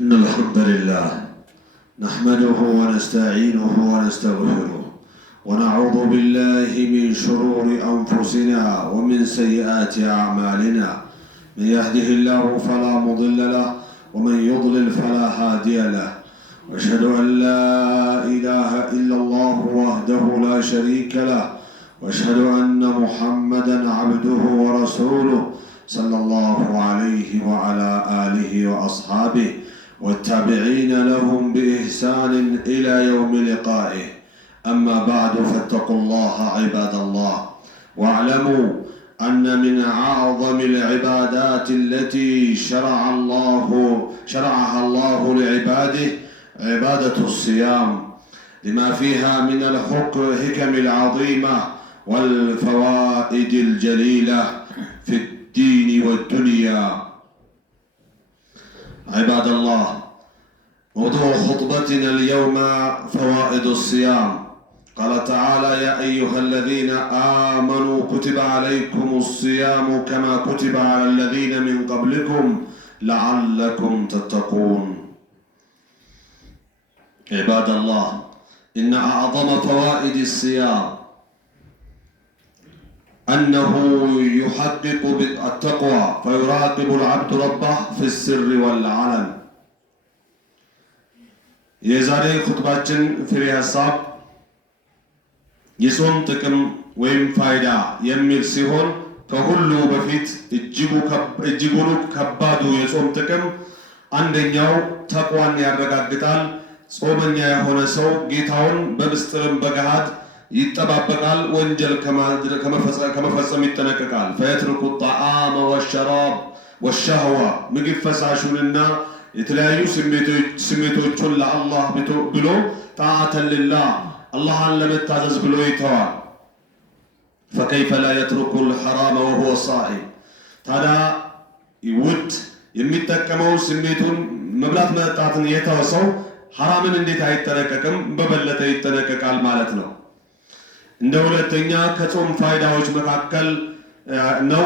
إن الحمد لله نحمده ونستعينه ونستغفره ونعوذ بالله من شرور أنفسنا ومن سيئات أعمالنا. من يهده الله فلا مضل له ومن يضلل فلا هادي له. وأشهد أن لا إله إلا الله وحده لا شريك له وأشهد أن محمدا عبده ورسوله صلى الله عليه وعلى آله وأصحابه والتابعين لهم بإحسان إلى يوم لقائه. أما بعد فاتقوا الله عباد الله، واعلموا أن من أعظم العبادات التي شرعها الله لعباده عبادة الصيام، لما فيها من الحكم العظيمة والفوائد الجليلة في الدين والدنيا. عباد الله، موضوع خطبتنا اليوم فوائد الصيام. قال تعالى: يا أيها الذين آمنوا كتب عليكم الصيام كما كتب على الذين من قبلكم لعلكم تتقون. عباد الله، إن أعظم فوائد الصيام أنه يحقق التقوى فيراقب العبد ربه في السر والعلن. የዛሬ ኹጥባችን ፍሬ ሐሳብ የጾም ጥቅም ወይም ፋይዳ የሚል ሲሆን ከሁሉ በፊት እጅጉን ከባዱ የጾም ጥቅም አንደኛው ተቅዋን ያረጋግጣል። ጾመኛ የሆነ ሰው ጌታውን በምስጢርም በገሃድ ይጠባበቃል፣ ወንጀል ከመፈጸም ይጠነቀቃል። ፈየትርኩ ጣዓመ ወሸራብ ወሸህዋ ምግብ ፈሳሹንና የተለያዩ ስሜቶቹን ለአላህ ብሎ ጣዓተን ሊላህ አላህን ለመታዘዝ ብሎ ይተዋል። ፈከይፈ ላ የትሩኩ ልሐራመ ወሁወ ሳኢም። ታዲያ ውድ የሚጠቀመው ስሜቱን መብላት መጠጣትን የተወ ሰው ሐራምን እንዴት አይጠነቀቅም? በበለጠ ይጠነቀቃል ማለት ነው። እንደ ሁለተኛ ከጾም ፋይዳዎች መካከል ነው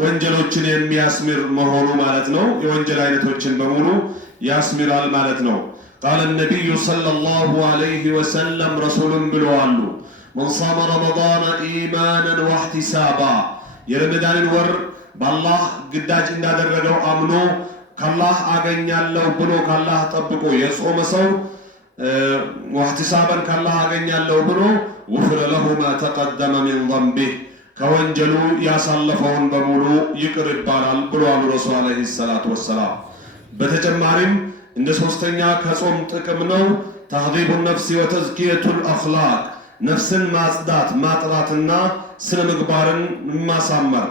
ወንጀሎችን የሚያስምር መሆኑ ማለት ነው። የወንጀል አይነቶችን በሙሉ ያስምራል ማለት ነው። ቃለ ነቢዩ ሰለላሁ ዐለይሂ ወሰለም ረሱልን ብለዋሉ: መን ሷመ ረመዳነ ኢማናን ወህቲሳባ፣ የረመዳንን ወር በአላህ ግዳጅ እንዳደረገው አምኖ ካላህ አገኛለሁ ብሎ ካላህ ጠብቆ የጾመ ሰው ወህቲሳበን ካላህ አገኛለሁ ብሎ ውፍረ ለሁ ማ ተቀደመ ሚን ዘንቢህ፣ ከወንጀሉ ያሳለፈውን በሙሉ ይቅር ይባላል ብለዋል ረሱል ዓለይሂ ሰላቱ ወሰላም። በተጨማሪም እንደ ሶስተኛ ከጾም ጥቅም ነው ተህዚቡ ነፍሲ ወተዝኪየቱል አኽላቅ፣ ነፍስን ማጽዳት ማጥራትና ስነ ምግባርን ማሳመር።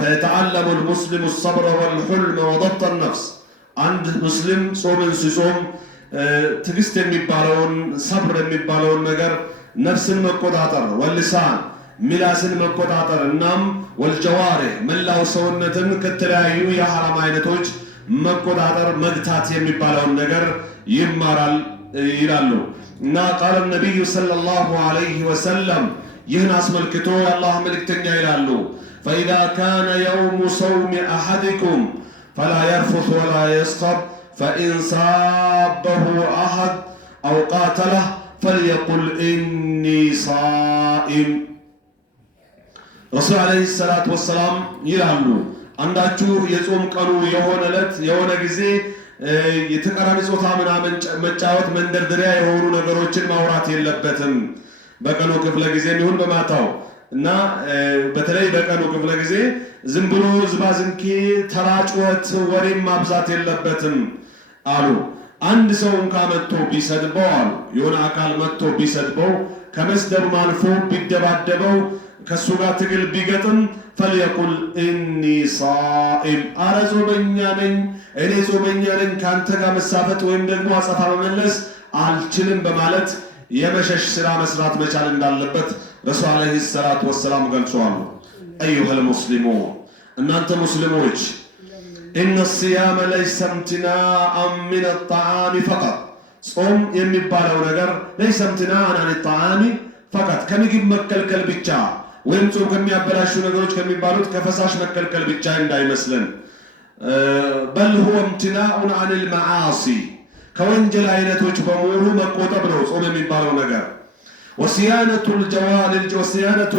ፈየተዓለሙ ልሙስሊሙ ሰብረ ወልሑልመ ወደብጠ ነፍስ፣ አንድ ሙስሊም ጾምን ሲጾም ትዕግስት የሚባለውን ሰብር የሚባለውን ነገር ነፍስን መቆጣጠር፣ ወልሳን ሚላስን መቆጣጠር፣ እናም ወልጀዋሪህ መላው ሰውነትን ከተለያዩ የሐራም አይነቶች መቆጣጠር መግታት የሚባለውን ነገር ይማራል ይላሉ። እና ቃለ ነቢዩ ሰለላሁ ዐለይሂ ወሰለም ይህን አስመልክቶ የአላህ መልእክተኛ ይላሉ: ፈኢዛ ካነ የውሙ ሰውሚ አሐድኩም ፈላ የርፉት ወላ የስኸብ ፈኢን ሳበሁ አሐድ አው ቃተለህ ፈልየቁል ኢኒ ሳኢም። ረሱል ዓለይሂ ሰላቱ ወሰላም ይላሉ አንዳችሁ የጾም ቀኑ የሆነ ዕለት የሆነ ጊዜ የተቃራኒ ጾታ ምናምን መጫወት፣ መንደርደሪያ የሆኑ ነገሮችን ማውራት የለበትም። በቀኑ ክፍለ ጊዜ ይሁን በማታው እና በተለይ በቀኑ ክፍለ ጊዜ ዝም ብሎ ዝባዝንኬ ተራጭወት ወሬም ማብዛት የለበትም አሉ። አንድ ሰው እንኳ መጥቶ ቢሰድበው አሉ የሆነ አካል መጥቶ ቢሰድበው ከመስደብም አልፎ ቢደባደበው ከሱ ጋር ትግል ቢገጥም ፈልየቁል ኢኒ ሳኢም፣ አረ ጾመኛ ነኝ እኔ ጾመኛ ነኝ፣ ካንተ ጋር መሳፈጥ ወይም ደግሞ አጸፋ መመለስ አልችልም በማለት የመሸሽ ስራ መስራት መቻል እንዳለበት ረሱል ዓለይሂ ሰላቱ ወሰላም ገልጸዋል። አዩሀል ሙስሊሙን፣ እናንተ ሙስሊሞች ኢነ ሲያመ ለይሰ እምትናአን ሚነ ጣዓሚ ፈቀጥ፣ ጾም የሚባለው ነገር ለይሰ እምትናአን አን ጣዓሚ ፈቀጥ፣ ከምግብ መከልከል ብቻ ወይም ጾም ከሚያበላሹ ነገሮች ከሚባሉት ከፈሳሽ መከልከል ብቻ እንዳይመስለን። بل هو امتناع عن المعاصي كونجل عينتوش بمولو مقوطة بلو صوم من بارو نقر وصيانة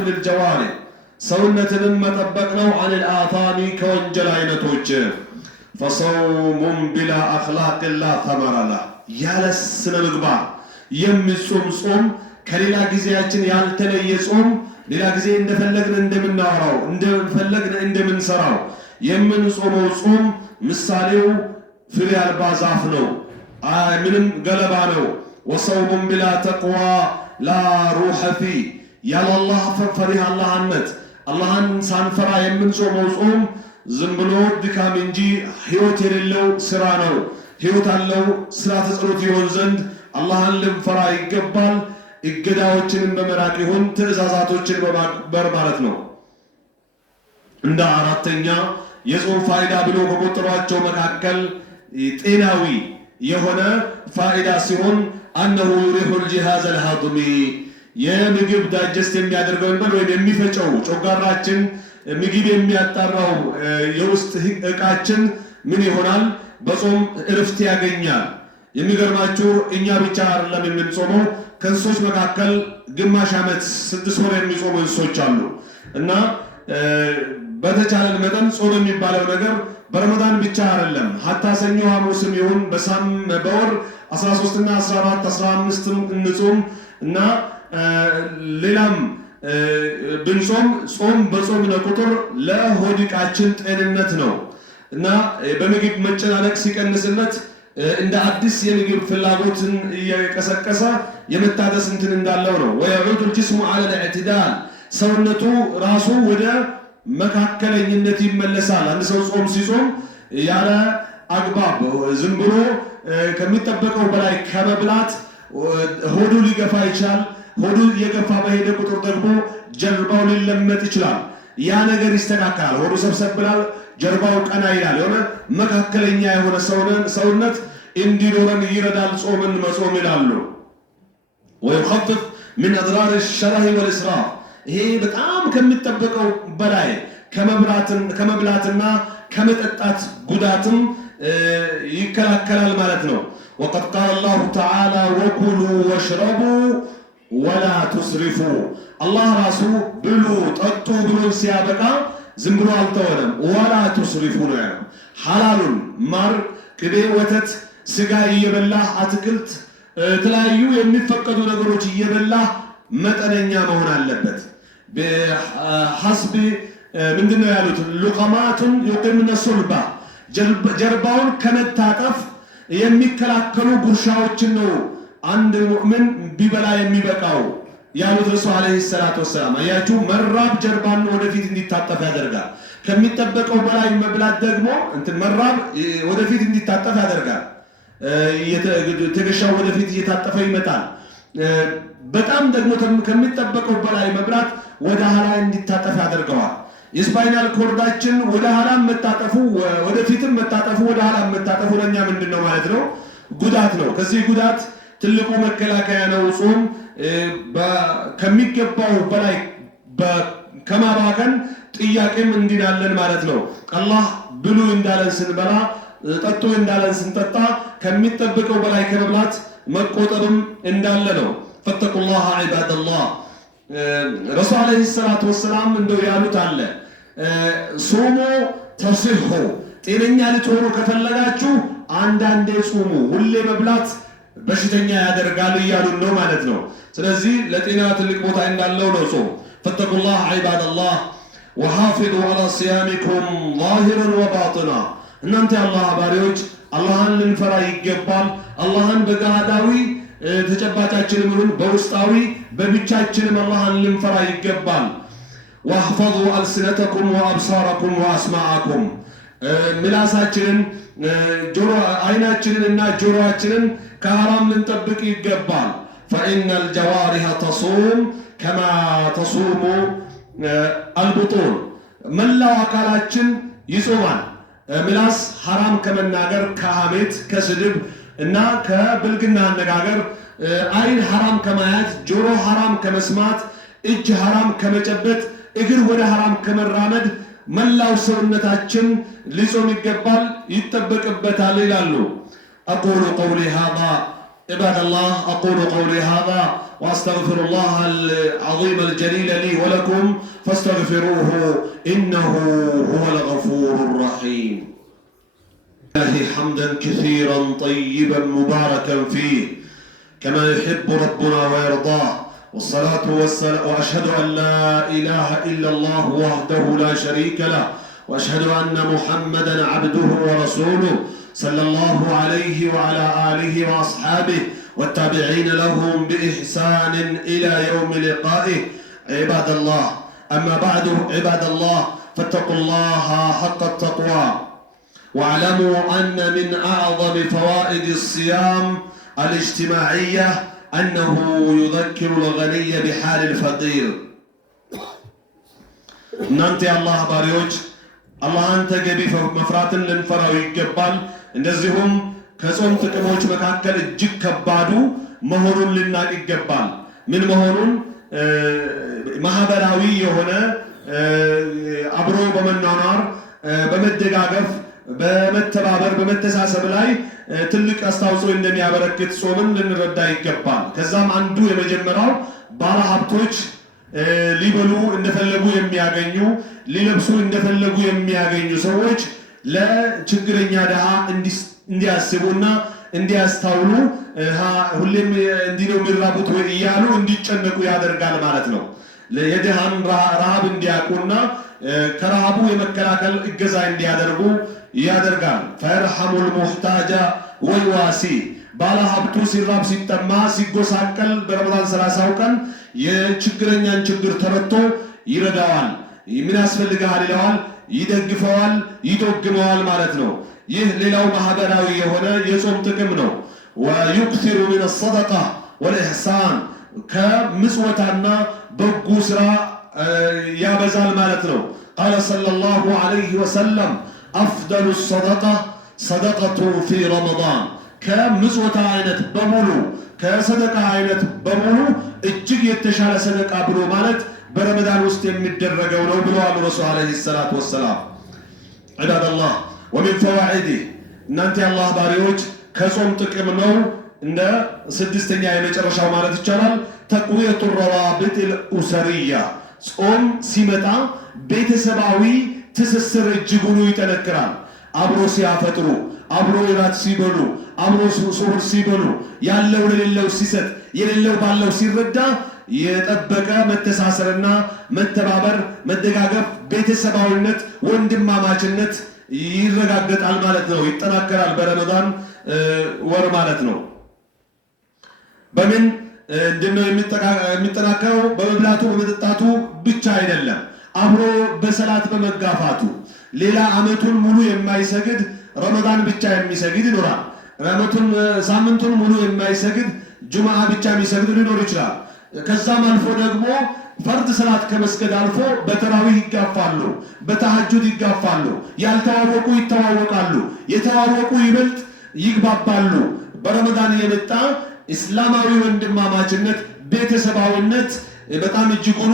للجوارح سونة لما طبقنا عن الآثام كونجل عينتوش فصوم بلا أخلاق لا ثمر له يالس مقبار يمسوم صوم كليلا جزياتين يالتلي صوم للا جزي اندفلقنا اندمن ناراو اندفلقنا اندمن سراو يمن صومو صوم مساليو فري البازاف نو ምንም ገለባ ነው وصوم بلا تقوى لا روح فيه يا الله فرح اللهነት አላህን ሳንፈራ የምንጾመው ጾም ዝም ብሎ ድካም እንጂ ህይወት የሌለው ስራ ነው ህይወት አለው ስራ ተጽሎት ይሆን ዘንድ አላህን ልንፈራ ይገባል እገዳዎችን በመራቅ ይሁን ትእዛዛቶችን በማክበር ማለት ነው እንደ አራተኛ የጾም ፋይዳ ብሎ ከቆጠሯቸው መካከል ጤናዊ የሆነ ፋይዳ ሲሆን أنه يريح الجهاز الهضمي የምግብ ዳይጀስት የሚያደርገው እንበል ወይ የሚፈጨው ጮጋራችን ምግብ የሚያጣራው የውስጥ ዕቃችን ምን ይሆናል በጾም እረፍት ያገኛል የሚገርማችሁ እኛ ብቻ አይደለም የምንጾመው ከእንስሶች መካከል ግማሽ ዓመት 6 ወር የሚጾሙ እንስሶች አሉ እና በተቻለን መጠን ጾም የሚባለው ነገር በረመዳን ብቻ አይደለም hatta ሰኞ ሐሙስም ይሁን በወር 13 እና 14 15 እንጾም እና ሌላም ብንጾም ጾም በጾም ቁጥር ለሆድቃችን ጤንነት ነው እና በምግብ መጨናነቅ ሲቀንስነት እንደ አዲስ የምግብ ፍላጎትን እየቀሰቀሰ የመታደስ እንትን እንዳለው ነው ويعود الجسم على الاعتدال ሰውነቱ ራሱ ወደ መካከለኝነት ይመለሳል አንድ ሰው ጾም ሲጾም ያለ አግባብ ዝም ብሎ ከሚጠበቀው በላይ ከመብላት ሆዱ ሊገፋ ይችላል ሆዱ የገፋ በሄደ ቁጥር ደግሞ ጀርባው ሊለመጥ ይችላል ያ ነገር ይስተካከላል ሆዱ ሰብሰብ ብላል ጀርባው ቀና ይላል የሆነ መካከለኛ የሆነ ሰውነት እንዲኖረን ይረዳል ጾምን መጾም ይላሉ ويخفف من اضرار الشره والاسراف ይሄ በጣም ከሚጠበቀው በላይ ከመብላትና ከመጠጣት ጉዳትም ይከላከላል ማለት ነው وقد قال الله تعالى وكلوا واشربوا ولا تسرفوا الله راسو بلو ጠጡ ብሎ ሲያበቃ ዝም ብሎ አልተወለም ولا تسرفوا ነው ያለው ሐላሉን ማር ቅቤ ወተት ስጋ እየበላህ አትክልት ተለያዩ የሚፈቀዱ ነገሮች እየበላህ መጠነኛ መሆን አለበት በሐስብ ምንድነው ያሉት ሉቀማቱን يقمن الصلبة ጀርባውን ከመታጠፍ የሚከላከሉ ጉርሻዎችን ነው አንድ ሙእምን ቢበላ የሚበቃው ያሉት ረሱል አለይሂ ሰላቱ ወሰለም አያችሁ መራብ ጀርባን ወደፊት እንዲታጠፍ ያደርጋል ከሚጠበቀው በላይ መብላት ደግሞ እንትን መራብ ወደፊት እንዲታጠፍ ያደርጋል የተገሻው ወደፊት እየታጠፈ ይመጣል በጣም ደግሞ ከሚጠበቀው በላይ መብላት ወደ ኋላ እንዲታጠፍ ያደርገዋል የስፓይናል ኮርዳችን ወደ ኋላ መታጠፉ ወደፊትም መታጠፉ ወደ ኋላ መታጠፉ ለኛ ምንድነው ማለት ነው ጉዳት ነው ከዚህ ጉዳት ትልቁ መከላከያ ነው ጾም ከሚገባው በላይ ከማባከን ጥያቄም እንዲናለን ማለት ነው አላህ ብሉ እንዳለን ስንበላ ጠጡ እንዳለን ስንጠጣ ከሚጠበቀው በላይ ከመብላት መቆጠብም እንዳለ ነው ፈተቁላህ ዒባደላህ ረሱል አለይሂ ሰላቱ ወሰለም እንደው ያሉት አለ ጾሙ ተስሑ ጤነኛ ልትሆኑ ከፈለጋችሁ አንዳንዴ ጾሙ ሁሌ መብላት በሽተኛ ያደርጋል እያሉ ነው ማለት ነው ስለዚህ ለጤና ትልቅ ቦታ እንዳለው ነው ጾም ፈተቁላህ ዒባደላህ وحافظوا على صيامكم ظاهرا وباطنا እናንተ አላህ ባሪዎች አላህን ልንፈራ ይገባል አላህን በጋዳዊ ተጨባጫችንም ይሁን በውስጣዊ በብቻችንም አላህን ልንፈራ ይገባል واحفظوا ألسنتكم وأبصاركم وأسماعكم ምላሳችንን ጆሮ አይናችንንና ጆሮአችንን ከሐራም ልንጠብቅ ይገባል فإن الجوارح تصوم كما تصوم البطون መላው አካላችን ይጾማል ምላስ ሐራም ከመናገር ከሐሜት ከስድብ እና ከብልግና አነጋገር አይን ሐራም ከማየት ጆሮ ሐራም ከመስማት እጅ ሐራም ከመጨበጥ እግር ወደ ሐራም ከመራመድ መላው ሰውነታችን ሊጾም ይገባል ይጠበቅበታል ይላሉ። أقول قولي هذا عباد الله، أقول قولي هذا وأستغفر الله العظيم الجليل لي ولكم فاستغفروه إنه هو الغفور الرحيم. الله حمدا كثيرا طيبا مباركا فيه كما يحب ربنا ويرضاه، والصلاة والسلام، وأشهد أن لا إله إلا الله وحده لا شريك له، وأشهد أن محمدا عبده ورسوله صلى الله عليه وعلى آله وأصحابه والتابعين لهم بإحسان إلى يوم لقائه. عباد الله، أما بعد عباد الله، فاتقوا الله حق التقوى، واعلموا أن من أعظم فوائد الصيام الاجتماعية أنه يذكر الغني بحال الفقير. ننتي الله باريوج الله أنت جبي مفرات لنفرا ويقبل እንደዚሁም ከጾም ጥቅሞች መካከል እጅግ ከባዱ መሆኑን ልናቅ ይገባል። ምን መሆኑን? ማህበራዊ የሆነ አብሮ በመኗኗር በመደጋገፍ በመተባበር በመተሳሰብ ላይ ትልቅ አስተዋጽኦ እንደሚያበረክት ጾምን ልንረዳ ይገባል። ከዛም አንዱ የመጀመሪያው ባለ ሀብቶች ሊበሉ እንደፈለጉ የሚያገኙ ሊለብሱ እንደፈለጉ የሚያገኙ ሰዎች ለችግረኛ ድሃ እንዲያስቡና እንዲያስተውሉ ሁሌም እንዲህ ነው የሚራቡት ወይ እያሉ እንዲጨነቁ ያደርጋል ማለት ነው። የድሃን ረሃብ እንዲያውቁና ከረሃቡ የመከላከል እገዛ እንዲያደርጉ ያደርጋል። ፈርሐሙል ሙህታጃ ወይዋሲ፣ ባለ ሀብቱ ሲራብ ሲጠማ ሲጎሳቀል በረመዳን 30 ቀን የችግረኛን ችግር ተረድቶ ይረዳዋል። ምን ያስፈልጋል ይለዋል፣ ይደግፈዋል፣ ይደግመዋል ማለት ነው። ይህ ሌላው ማህበራዊ የሆነ የጾም ጥቅም ነው። ወዩክሲሩ ሚን ሰደቃ ወልኢሕሳን፣ ከምጽወታና በጎ ስራ ያበዛል ማለት ነው። ቃለ ሰለላሁ ዐለይሂ ወሰለም አፍደሉ ሰደቃ ሰደቀቱ ፊ ረመዳን፣ ከምጽወታ አይነት በሙሉ ከሰደቃ አይነት በሙሉ እጅግ የተሻለ ሰደቃ ብሎ ማለት برمضان ውስጥ የሚደረገው ነው ብለዋል ረሱል አለይሂ ሰላቱ ወሰላም። ዒባደላህ ወሚን ፈዋኢዲህ፣ እናንተ የአላህ ባሪዎች ከጾም ጥቅም ነው እንደ ስድስተኛ የመጨረሻው ማለት ይቻላል ተቅዊየቱ ረዋቢጥ አልኡሰርያ፣ ጾም ሲመጣ ቤተሰባዊ ትስስር እጅጉን ይጠነክራል። አብሮ ሲያፈጥሩ፣ አብሮ እራት ሲበሉ፣ አብሮ ሱሑር ሲበሉ፣ ያለው ለሌለው ሲሰጥ፣ የሌለው ባለው ሲረዳ የጠበቀ መተሳሰርና መተባበር፣ መደጋገፍ፣ ቤተሰባዊነት፣ ወንድማማችነት ይረጋገጣል ማለት ነው። ይጠናከራል በረመዳን ወር ማለት ነው። በምን እንደምን የሚጠናከረው? በመብላቱ በመጠጣቱ ብቻ አይደለም፣ አብሮ በሰላት በመጋፋቱ። ሌላ አመቱን ሙሉ የማይሰግድ ረመዳን ብቻ የሚሰግድ ይኖራል። ሳምንቱን ሙሉ የማይሰግድ ጁምዓ ብቻ የሚሰግድ ሊኖር ይችላል። ከዛም አልፎ ደግሞ ፈርድ ሰላት ከመስገድ አልፎ በተራዊህ ይጋፋሉ፣ በተሐጁድ ይጋፋሉ። ያልተዋወቁ ይተዋወቃሉ፣ የተዋወቁ ይበልጥ ይግባባሉ። በረመዳን የመጣ እስላማዊ ወንድማማችነት፣ ቤተሰባዊነት በጣም እጅጉኑ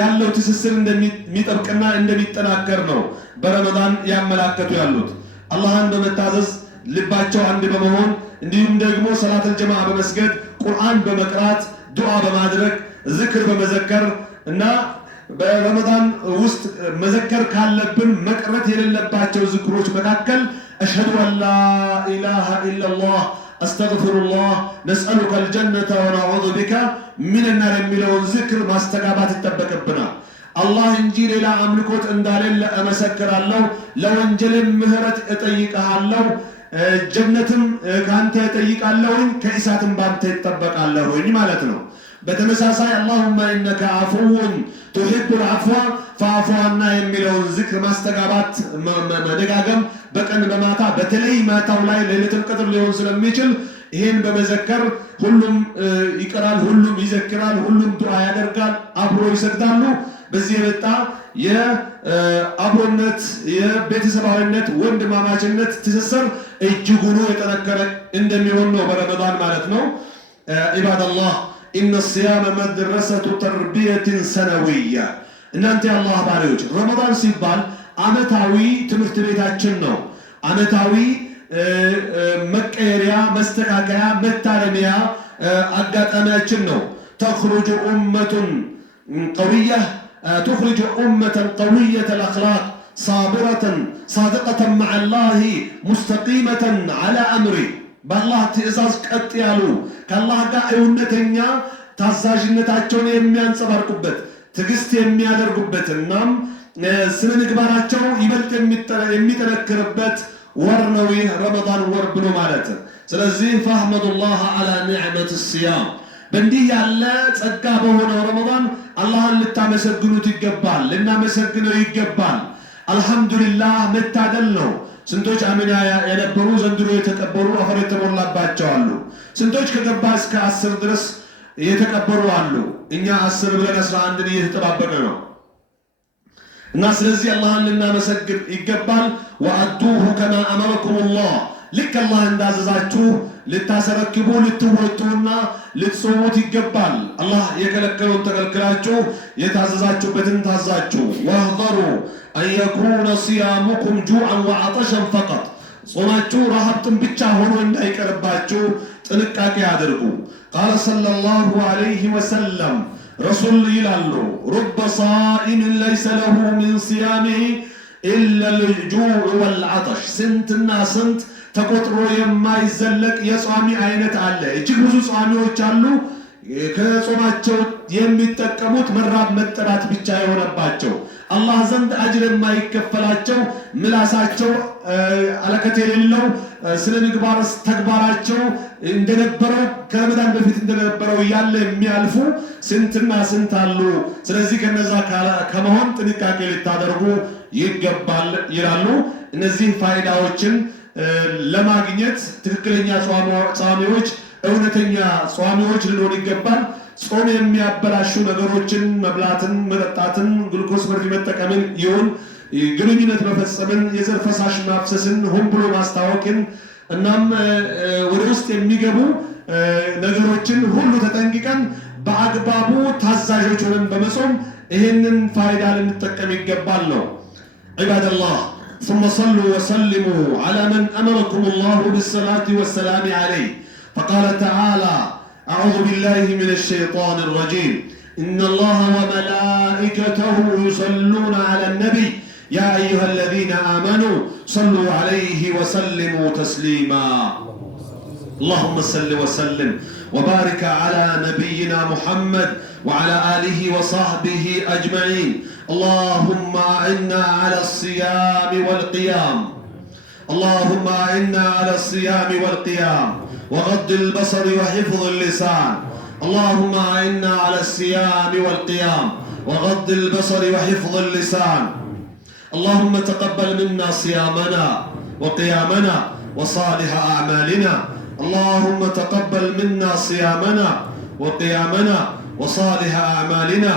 ያለው ትስስር እንደሚጠብቅና እንደሚጠናከር ነው በረመዳን ያመላከቱ ያሉት። አላህን በመታዘዝ ልባቸው አንድ በመሆን እንዲሁም ደግሞ ሰላተል ጀማዓ በመስገድ ቁርአን በመቅራት ዱዓ በማድረግ ዝክር በመዘከር እና በረመዳን ውስጥ መዘከር ካለብን መቅረት የሌለባቸው ዝክሮች መካከል አሽሀዱ አን ላ ኢላሃ ኢላላህ አስተግፊሩላህ ነስአሉከ አልጀነተ ወነዑዙ ቢከ ሚነናር የሚለውን ዝክር ማስተጋባት ይጠበቅብናል። አላህ እንጂ ሌላ አምልኮት እንዳሌለ እመሰክራለሁ፣ ለወንጀልም ምህረት እጠይቅሃለሁ፣ ጀነትም ካንተ እጠይቃለሁኝ፣ ከእሳትም ባንተ እጠበቃለሁኝ ማለት ነው። በተመሳሳይ አላሁመ ኢነከ አፉውን ቱሒቡል ዐፍወ ፈዕፉ ዐና የሚለውን ዝክር ማስተጋባት መደጋገም በቀን በማታ በተለይ ማታው ላይ ለይለቱል ቀድር ሊሆን ስለሚችል ይሄን በመዘከር ሁሉም ይቀራል፣ ሁሉም ይዘክራል፣ ሁሉም ዱዓ ያደርጋል፣ አብሮ ይሰግዳሉ። በዚህ የመጣ የአብሮነት የቤተሰባዊነት ወንድማማችነት ትስስር እጅጉኑ የጠነከረ እንደሚሆን ነው በረመዳን ማለት ነው። ዒባደላህ ኢነ ሲያመ መድረሰቱ ተርቢየትን ሰነዊያ፣ እናንተ የአላህ ባሪዎች ረመዳን ሲባል ዓመታዊ ትምህርት ቤታችን ነው። ዓመታዊ መቀየሪያ፣ መስተካከያ፣ መታረሚያ አጋጣሚያችን ነው። ተخرج أمة قوية تخرج أمة قوية الأخلاق صابرة صادقة مع الله مستقيمة على أمره بالله تئزاز قط يالو كالله ጋር እውነተኛ ታዛዥነታቸውን የሚያንጸባርቁበት ትግስት የሚያደርጉበትና ስነ ምግባራቸው ይበልጥ የሚጠነክርበት ወር ነው ረመዳን ወር ብሎ ማለት። ስለዚህ ፈህመዱላህ على نعمة الصيام በእንዲህ ያለ ጸጋ በሆነው ረመዳን አላህን ልታመሰግኑት ይገባል፣ ልናመሰግነው ይገባል። አልহামዱሊላህ መታደል ነው። ስንቶች አሚና የነበሩ ዘንድሮ የተቀበሩ አፈር የተሞላባቸው አሉ። ስንቶች ከገባ እስከ 10 ድረስ የተቀበሩ አሉ። እኛ 10 ብለን 11ን እየተጠባበቀ ነው። እና ስለዚህ አላህን ልናመሰግን ይገባል። ወአዱሁ ከማ አመረኩሙላህ ልክ አላህ እንዳዘዛችሁ ልታሰረክቡ ልትወጡና ልትጾሙት ይገባል። አላህ የከለከለውን ተከልክላችሁ የታዘዛችሁበትን ታዛችሁ። ወህዘሩ አን የኩነ ሲያሙኩም ጁዐን ወዐጠሸን ፈቀጥ ጾማችሁ ረሃብትን ብቻ ሆኖ እንዳይቀርባችሁ ጥንቃቄ አድርጉ። ቃለ ሰለላሁ ዐለይሂ ወሰለም ረሱል ይላሉ ሩበ ሳኢምን ለይሰ ለሁ ሚን ሲያሚሂ ኢላ ልጁዕ ወልዐጠሽ ስንትና ስንት ተቆጥሮ የማይዘለቅ የጿሚ አይነት አለ። እጅግ ብዙ ጿሚዎች አሉ ከጾማቸው የሚጠቀሙት መራብ መጠራት ብቻ የሆነባቸው አላህ ዘንድ አጅር የማይከፈላቸው ምላሳቸው አለከት የሌለው ስለ ምግባር ተግባራቸው እንደነበረው ከረመዳን በፊት እንደነበረው ያለ የሚያልፉ ስንትና ስንት አሉ። ስለዚህ ከነዛ ከመሆን ጥንቃቄ ልታደርጉ ይገባል ይላሉ። እነዚህ ፋይዳዎችን ለማግኘት ትክክለኛ ጿሚዎች እውነተኛ ጿሚዎች ልንሆን ይገባል። ጾም የሚያበላሹ ነገሮችን መብላትን፣ መጠጣትን፣ ግሉኮስ መርፌ መጠቀምን ይሁን ግንኙነት መፈጸምን፣ የዘር ፈሳሽ ማፍሰስን፣ ሆን ብሎ ማስታወቅን እናም ወደ ውስጥ የሚገቡ ነገሮችን ሁሉ ተጠንቅቀን በአግባቡ ታዛዦች ሆነን በመጾም ይህንን ፋይዳ ልንጠቀም ይገባል ነው። ዒባደላህ ثم صلوا وسلموا على من أمركم الله بالصلاة والسلام عليه فقال تعالى أعوذ بالله من الشيطان الرجيم إن الله وملائكته يصلون على النبي يا أيها الذين آمنوا صلوا عليه وسلموا تسليما اللهم صل وسلم وبارك على نبينا محمد وعلى آله وصحبه أجمعين اللهم أعنا على الصيام والقيام اللهم أعنا على الصيام والقيام وغض البصر وحفظ اللسان اللهم أعنا على الصيام والقيام وغض البصر وحفظ اللسان اللهم تقبل منا صيامنا وقيامنا وصالح أعمالنا اللهم تقبل منا صيامنا وقيامنا وصالح أعمالنا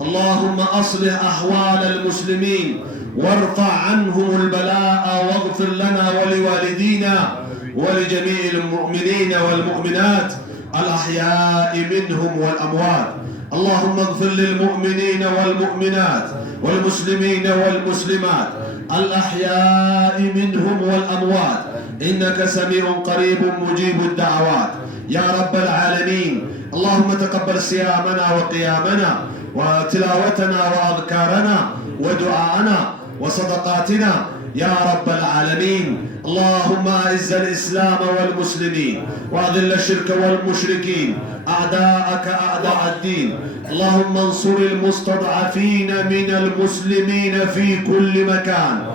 اللهم أصلح أحوال المسلمين وارفع عنهم البلاء واغفر لنا ولوالدينا ولجميع المؤمنين والمؤمنات الأحياء منهم والأموات اللهم اغفر للمؤمنين والمؤمنات والمسلمين والمسلمات الأحياء منهم والأموات إنك سميع قريب مجيب الدعوات يا رب العالمين اللهم تقبل صيامنا وقيامنا وتلاوتنا وأذكارنا ودعاءنا وصدقاتنا يا رب العالمين اللهم أعز الإسلام والمسلمين وأذل الشرك والمشركين أعداءك أعداء الدين اللهم انصر المستضعفين من المسلمين في كل مكان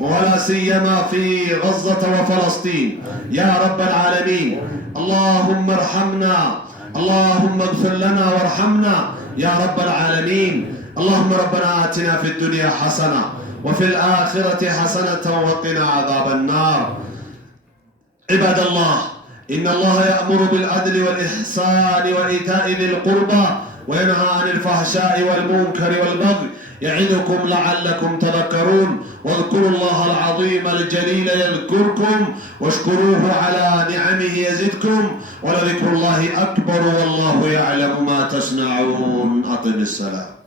ولا سيما في غزة وفلسطين يا رب العالمين اللهم ارحمنا اللهم اغفر لنا وارحمنا يا رب العالمين اللهم ربنا آتنا في الدنيا حسنة وفي الآخرة حسنة وقنا عذاب النار عباد الله إن الله يأمر بالعدل والإحسان وإيتاء ذي القربى وينهى عن الفحشاء والمنكر والبغي يعظكم لعلكم تذكرون واذكروا الله العظيم الجليل يذكركم واشكروه على نعمه يزدكم ولذكر الله أكبر والله يعلم ما تصنعون أقم الصلاة